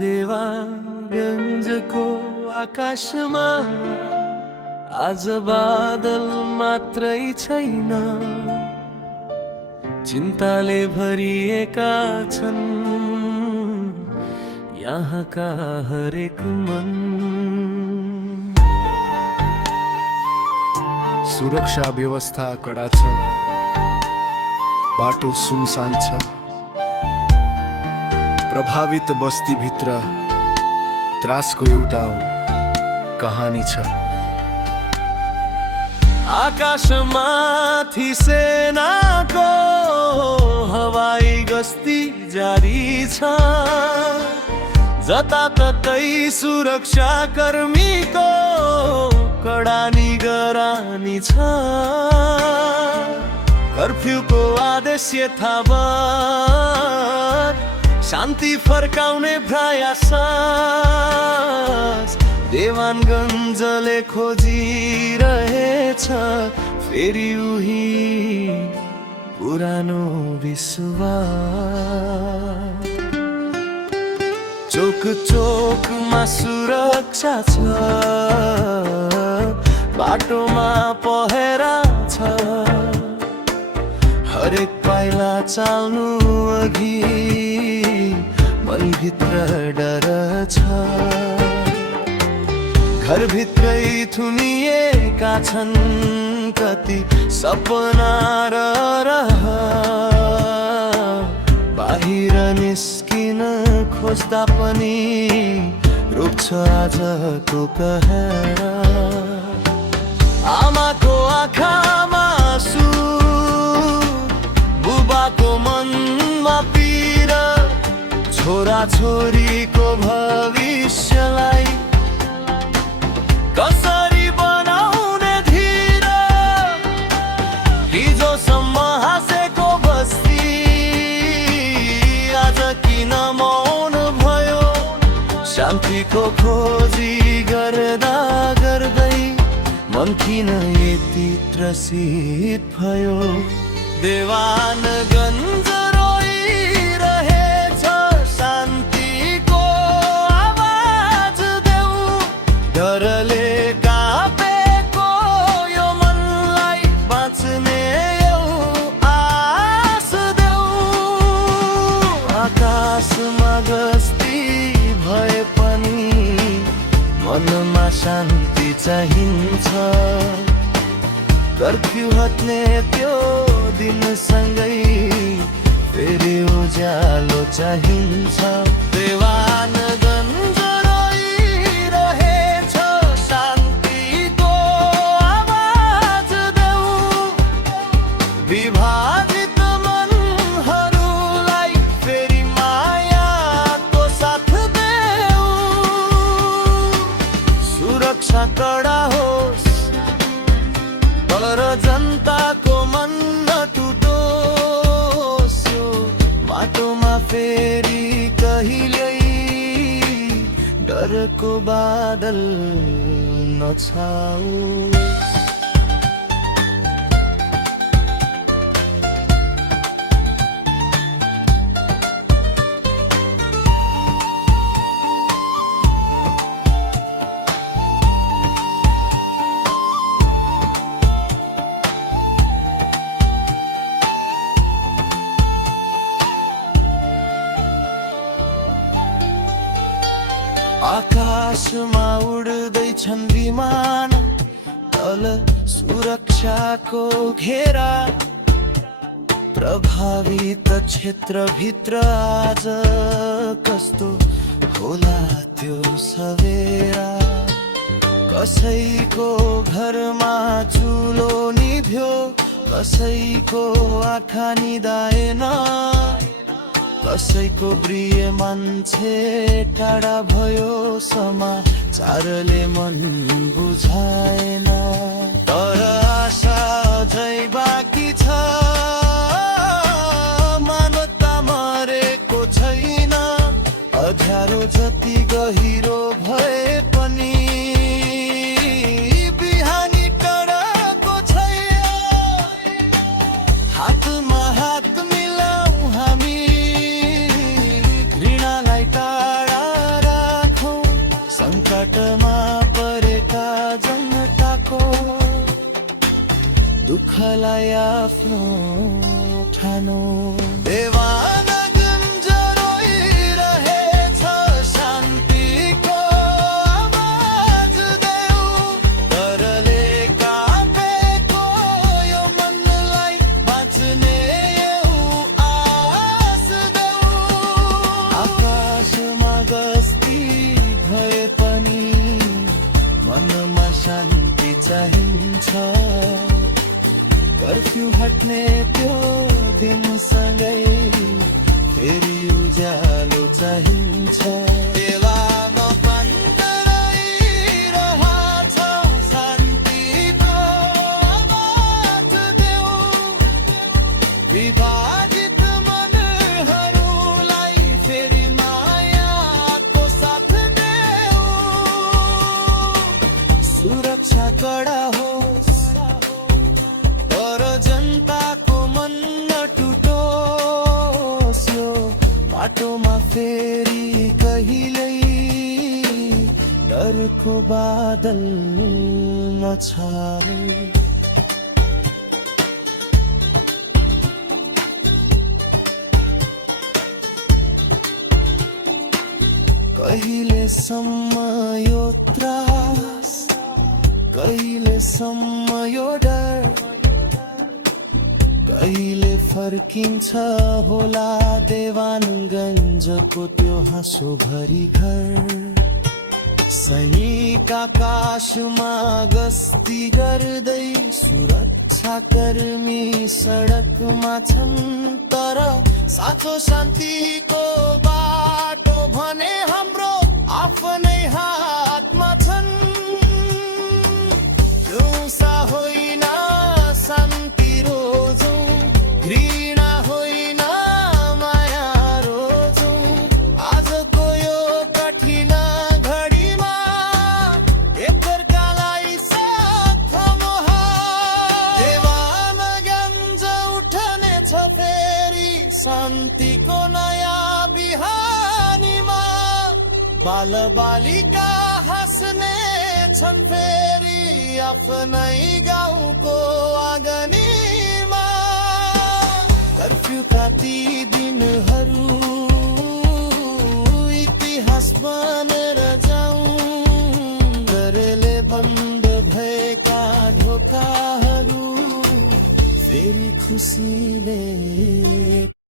देवागञ्जको आकाशमा आज बादल मात्रै छैन, चिन्ताले भरिएका छन् यहाँका हरेक मन। सुरक्षा व्यवस्था कडा छ, बाटो सुनसान छ, प्रभावित बस्तीभित्र त्रासको एउटा कहानी छ। आकाशमाथि सेनाको हवाई गस्ती जारी छ, जताततै सुरक्षा कर्मीको कडा निगरानी छ। कर्फ्यूको आदेश यथावत, शान्ति फर्काउने प्रयास देवानगञ्जले खोजिरहेछ फेरि उही पुरानो विश्वास। चोक चोकमा सुरक्षा छ, बाटोमा पहरा छ, हरेक पाइला चाल्नु अघि मनभित्र डर छ। घरभित्रै थुनिएका छन् कति सपना र बाहिर निस्किन खोज्दा पनि रोक्छ आजको कहर। आमाको आँखामा आँसु, बुबाको मनमा पीर, छोरा छोरीको भविष्यलाई कसरी बनाउने धीर। हिजोसम्म हाँसेको बस्ती आज किन मौन भयो? शान्तिको खोजी गर्दा गर्दै मन किन यति त्रसित भयो? देवानगञ्ज रोइरहेछ, शान्तिको आवाज देऊ। डरले कापेको यो मनलाई बाँच्ने आस देऊ। आकाशमा गस्ती भए पनि मनमा शान्ति चाहिन्छ। कर्फ्यू हट्ने त्यो दिनसँगै फेरि उज्यालो चाहिन्छ। देवानगञ्ज रोइरहेछ, शान्तिको आवाज देऊ। विभाजित मनहरूलाई फेरि मायाको साथ देऊ। सुरक्षा कडा होस् तर जनताको मन नटुटोस्। यो बाटोमा फेरि कहिल्यै डरको बादल नछाओस्। आकाशमा उड्दैछन् विमान, तल सुरक्षाको घेरा। प्रभावित क्षेत्रभित्र आज कस्तो होला त्यो सवेरा? कसैको घरमा चुलो निभ्यो, कसैको आँखा निदाएन, कसैको प्रिय मान्छे टाढा भयो। समाचारले मन बुझाएन, तर आशा अझै बाँकी छ। मानवता मरेको छैन, अँध्यारो जति गहिरो भए पनि बिहानी टडको छैन। हातमा हात मिलाऊ हामी, घृणालाई टाढा दुःखलाई आफ्नो ठानो देवान गुन्जरोइरहेछ शान्तिको आवाज देऊ डरले कापेको यो मनलाई बाँच्ने आस देऊ आकाशमा गस्ती भए पनि मनमा शान्ति चाहिन्छ कर्फ्यू हट्ने त्यो दिनसँगै फेरि उज्यालो चाहिन्छ देवामा बन्द रहिरहेछ शान्तिको आवाज देऊ विभाजित मनहरूलाई फेरि मायाको साथ देऊ सुरक्षा कडा होस् तर जनताको मन नटुटोस् यो बाटोमा फेरि कहिल्यै डरको बादल नछारे कहिलेसम्म यो त्रास कहिलेसम्म यो डर कहिले फर्किन्छ होला देवानगञ्जको त्यो हाँसो भरी घर सैनिक आकाशमा गस्ती गर्दै सुरक्षाकर्मी सडकमा छन् तर साँचो शान्तिको बाटो भने हाम्रो आफ्नै हातमा छन् हिंसा होइन शान्ति रोजौँ घृणा होइन माया रोजौँ आजको यो कठिन घडीमा एकअर्कालाई साथ देवानगञ्ज उठनेछ फेरि शान्तिको नयाँ बिहानीमा बालबालिका हाँस्ने छन् फेरि आफ्नै गाउँको आँगनीमा कर्फ्यूका ती दिनहरू इतिहास बनेर जाउँ डरले बन्द भएका ढोकाहरू फेरि खुसीले